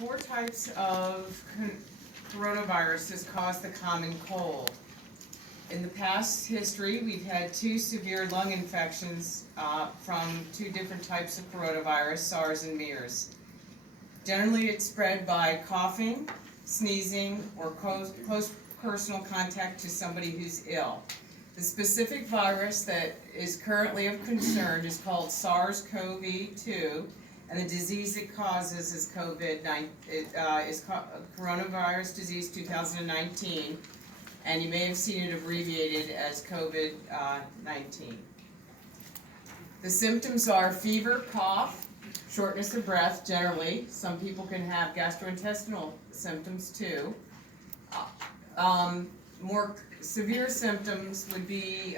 four types of coronaviruses cause the common cold. In the past history, we've had two severe lung infections from two different types of coronavirus, SARS and MERS. Generally, it's spread by coughing, sneezing, or close personal contact to somebody who's ill. The specific virus that is currently of concern is called SARS-CoV-2, and the disease it causes is COVID-19. It is coronavirus disease 2019, and you may have seen it abbreviated as COVID-19. The symptoms are fever, cough, shortness of breath generally. Some people can have gastrointestinal symptoms too. More severe symptoms would be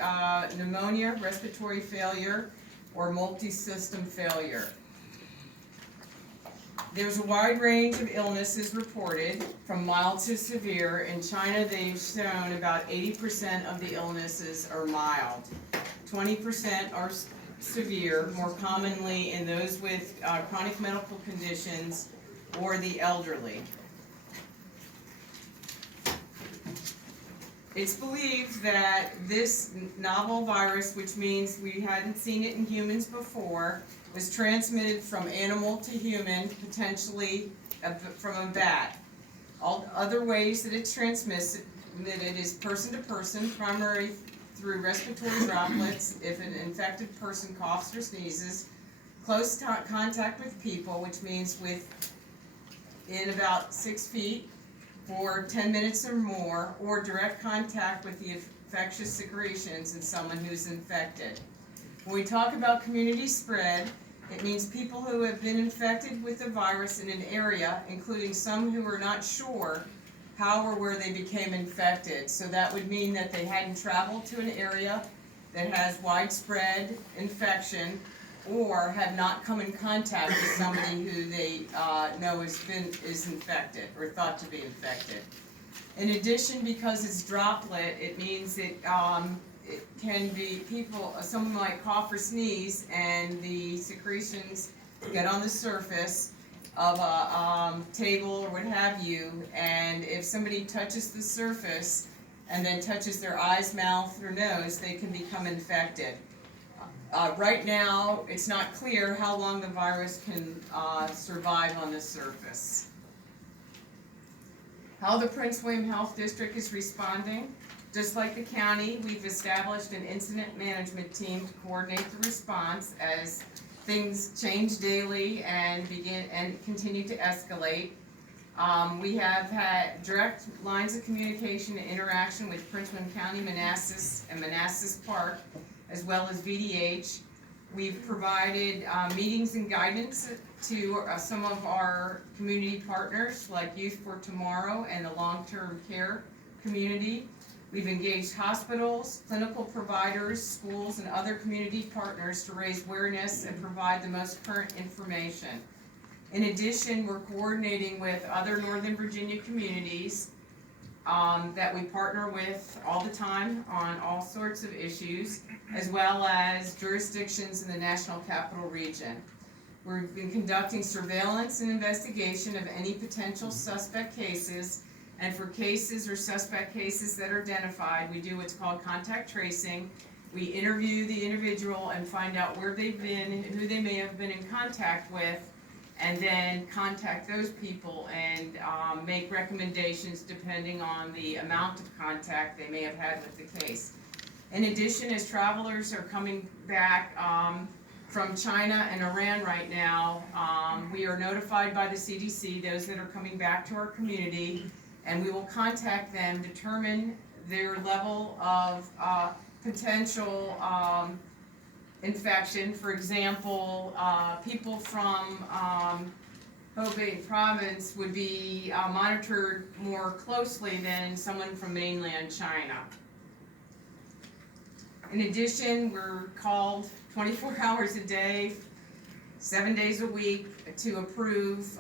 pneumonia, respiratory failure, or multi-system failure. There's a wide range of illnesses reported, from mild to severe. In China, they've shown about 80% of the illnesses are mild. 20% are severe, more commonly in those with chronic medical conditions or the elderly. It's believed that this novel virus, which means we hadn't seen it in humans before, was transmitted from animal to human, potentially from a bat. All other ways that it's transmitted is person to person, primarily through respiratory droplets if an infected person coughs or sneezes, close contact with people, which means within about 6 feet for 10 minutes or more, or direct contact with the infectious secretions in someone who's infected. When we talk about community spread, it means people who have been infected with the virus in an area, including some who are not sure how or where they became infected. So that would mean that they hadn't traveled to an area that has widespread infection, or have not come in contact with somebody who they know is infected or thought to be infected. In addition, because it's droplet, it means it can be people, someone might cough or sneeze and the secretions get on the surface of a table or what have you, and if somebody touches the surface and then touches their eyes, mouth, or nose, they can become infected. Right now, it's not clear how long the virus can survive on the surface. How the Prince William Health District is responding. Just like the county, we've established an incident management team to coordinate the response as things change daily and continue to escalate. We have had direct lines of communication and interaction with Prince William County, Manassas, and Manassas Park, as well as VDH. We've provided meetings and guidance to some of our community partners like Youth for Tomorrow and the long-term care community. We've engaged hospitals, clinical providers, schools, and other community partners to raise awareness and provide the most current information. In addition, we're coordinating with other Northern Virginia communities that we partner with all the time on all sorts of issues, as well as jurisdictions in the National Capital Region. We've been conducting surveillance and investigation of any potential suspect cases, and for cases or suspect cases that are identified, we do what's called contact tracing. We interview the individual and find out where they've been, who they may have been in contact with, and then contact those people and make recommendations depending on the amount of contact they may have had with the case. In addition, as travelers are coming back from China and Iran right now, we are notified by the CDC, those that are coming back to our community, and we will contact them, determine their level of potential infection. For example, people from Hubei province would be monitored more closely than someone from mainland China. In addition, we're called 24 hours a day, 7 days a week to approve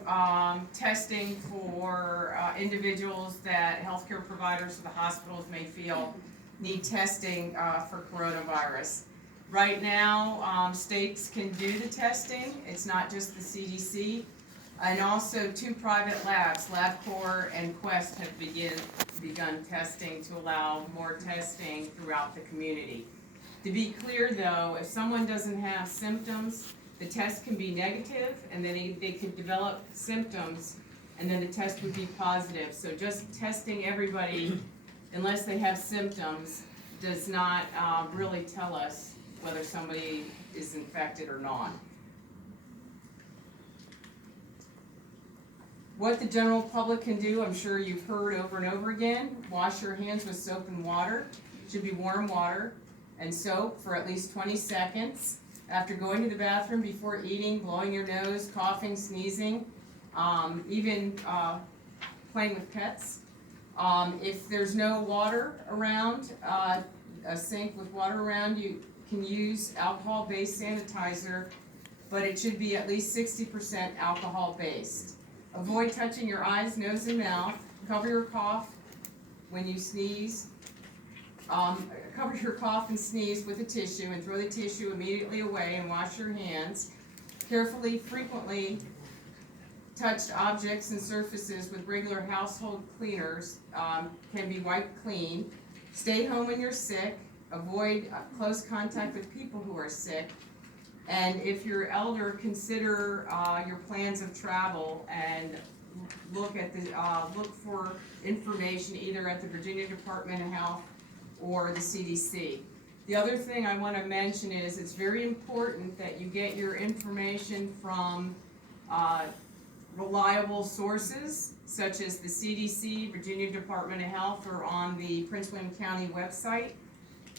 testing for individuals that healthcare providers or the hospitals may feel need testing for coronavirus. Right now, states can do the testing. It's not just the CDC. And also 2 private labs, LabCorp and Quest, have begun testing to allow more testing throughout the community. To be clear though, if someone doesn't have symptoms, the test can be negative, and then they could develop symptoms, and then the test would be positive. So just testing everybody, unless they have symptoms, does not really tell us whether somebody is infected or not. What the general public can do, I'm sure you've heard over and over again: wash your hands with soap and water. It should be warm water and soap for at least 20 seconds. After going to the bathroom, before eating, blowing your nose, coughing, sneezing, even playing with pets. If there's no water around, a sink with water around, you can use alcohol-based sanitizer, but it should be at least 60% alcohol-based. Avoid touching your eyes, nose, and mouth. Cover your cough when you sneeze. Cover your cough and sneeze with a tissue and throw the tissue immediately away and wash your hands. Carefully, frequently touched objects and surfaces with regular household cleaners can be wiped clean. Stay home when you're sick. Avoid close contact with people who are sick. And if you're elder, consider your plans of travel and look for information either at the Virginia Department of Health or the CDC. The other thing I want to mention is it's very important that you get your information from reliable sources such as the CDC, Virginia Department of Health, or on the Prince William County website,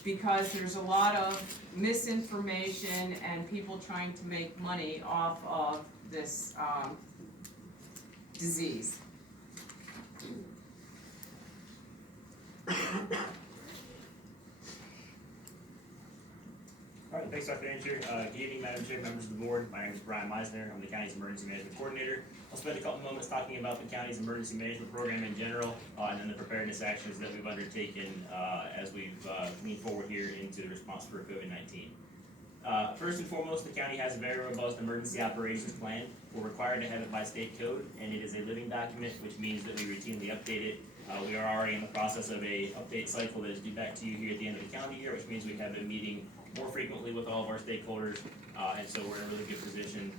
because there's a lot of misinformation and people trying to make money off of this disease. All right, thanks, Dr. Ansher. Good evening, Madam Chair, members of the board. My name is Brian Meisner. I'm the county's emergency management coordinator. I'll spend a couple moments talking about the county's emergency management program in general, and then the preparedness actions that we've undertaken as we've moved forward here into the response for COVID-19. First and foremost, the county has a very robust emergency operations plan. We're required to have it by state code, and it is a living document, which means that we routinely update it. We are already in the process of a update cycle that is due back to you here at the end of the calendar year, which means we have been meeting more frequently with all of our stakeholders, and so we're in a really good position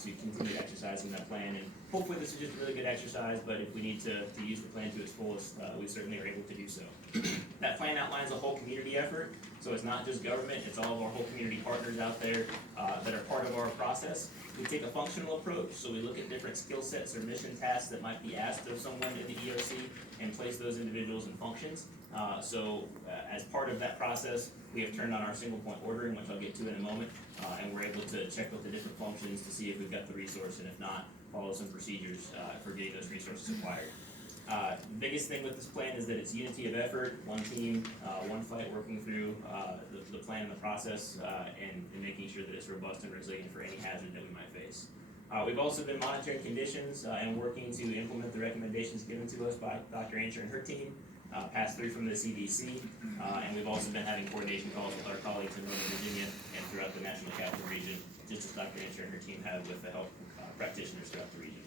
to continue exercising that plan. And hopefully this is just a really good exercise, but if we need to use the plan to its fullest, we certainly are able to do so. That plan outlines a whole community effort, so it's not just government, it's all of our whole community partners out there that are part of our process. We take a functional approach, so we look at different skill sets or mission tasks that might be asked of someone in the EOC and place those individuals in functions. As part of that process, we have turned on our single point ordering, which I'll get to in a moment, and we're able to check with the different functions to see if we've got the resource, and if not, follow some procedures for getting those resources acquired. The biggest thing with this plan is that it's unity of effort, one team, one fight, working through the plan and the process, and making sure that it's robust and resilient for any hazard that we might face. We've also been monitoring conditions and working to implement the recommendations given to us by Dr. Ansher and her team, passed through from the CDC, and we've also been having coordination calls with our colleagues in Northern Virginia and throughout the National Capital Region, just as Dr. Ansher and her team have with the health practitioners throughout the region.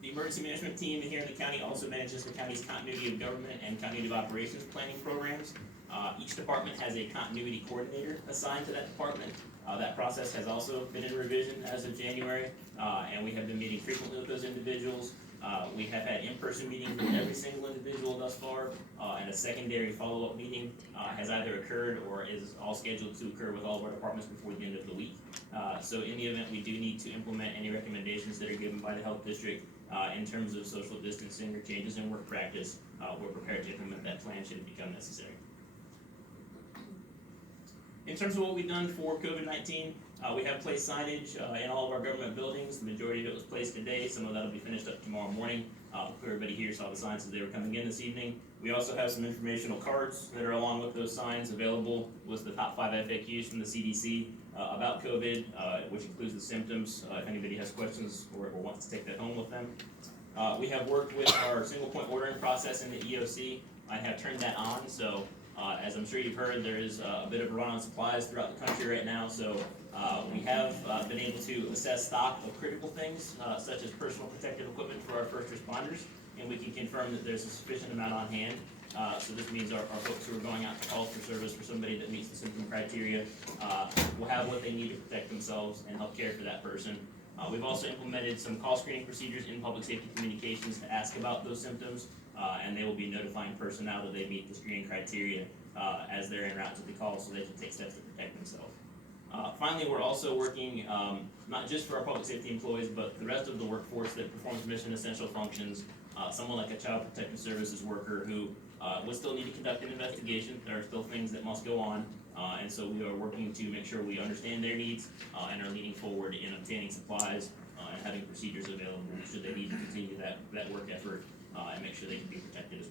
The emergency management team here in the county also manages the county's continuity of government and continuity of operations planning programs. Each department has a continuity coordinator assigned to that department. That process has also been in revision as of January, and we have been meeting frequently with those individuals. We have had in-person meetings with every single individual thus far, and a secondary follow-up meeting has either occurred or is all scheduled to occur with all of our departments before the end of the week. So in the event we do need to implement any recommendations that are given by the health district in terms of social distancing or changes in work practice, we're prepared to implement that plan should it become necessary. In terms of what we've done for COVID-19, we have placed signage in all of our government buildings. The majority of it was placed today. Some of that will be finished up tomorrow morning. Everybody here saw the signs as they were coming in this evening. We also have some informational cards that are along with those signs available. Was the top 5 FAQs from the CDC about COVID, which includes the symptoms, if anybody has questions or wants to take that home with them. We have worked with our single point ordering process in the EOC. I have turned that on, so As I'm sure you've heard, there is a bit of a run on supplies throughout the country right now, so we have been able to assess stock of critical things, such as personal protective equipment for our first responders, and we can confirm that there's a sufficient amount on hand. So this means our folks who are going out to call for service for somebody that meets the symptom criteria will have what they need to protect themselves and help care for that person. We've also implemented some call screening procedures in public safety communications to ask about those symptoms, and they will be notifying personnel that they meet the screening criteria as they're en route to the call, so they can take steps to protect themselves. Finally, we're also working not just for our public safety employees, but the rest of the workforce that performs mission essential functions. Someone like a child protective services worker who would still need to conduct an investigation. There are still things that must go on, and so we are working to make sure we understand their needs and are leading forward in obtaining supplies and having procedures available should they need to continue that work effort and make sure they can be protected as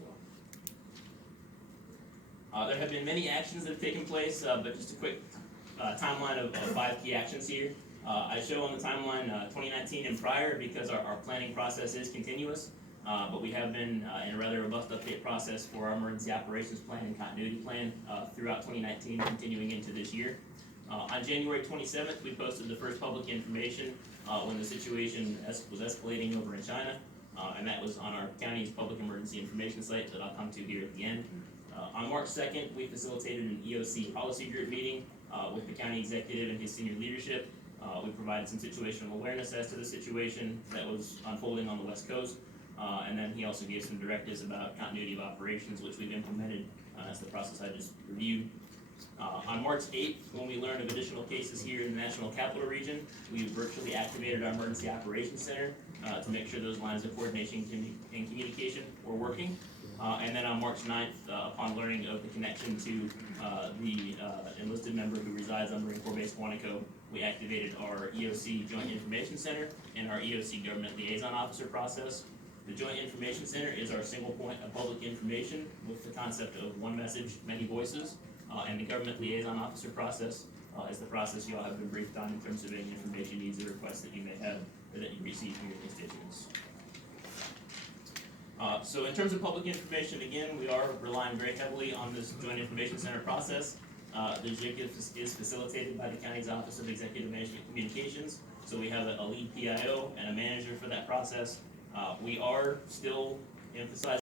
well. There have been many actions that have taken place, but just a quick timeline of 5 key actions here. I show on the timeline 2019 and prior because our planning process is continuous, but we have been in a rather robust update process for our emergency operations plan and continuity plan throughout 2019, continuing into this year. On January 27th, we posted the first public information when the situation was escalating over in China, and that was on our county's public emergency information site that I'll come to here at the end. On March 2nd, we facilitated an EOC policy group meeting with the county executive and his senior leadership. We provided some situational awareness as to the situation that was unfolding on the West Coast, and then he also gave some directives about continuity of operations, which we've implemented. That's the process I just reviewed. On March 8th, when we learned of additional cases here in the National Capital Region, we virtually activated our Emergency Operations Center to make sure those lines of coordination and communication were working. And then on March 9th, upon learning of the connection to the enlisted member who resides on Marine Corps Base Quantico, we activated our EOC Joint Information Center and our EOC Government Liaison Officer process. The Joint Information Center is our single point of public information with the concept of one message, many voices, and the Government Liaison Officer process is the process you all have been briefed on in terms of any information needs or requests that you may have or that you receive from your constituents. So in terms of public information, again, we are relying very heavily on this Joint Information Center process. The JIC is facilitated by the county's Office of Executive Management Communications, so we have a lead PIO and a manager for that process. We are still emphasizing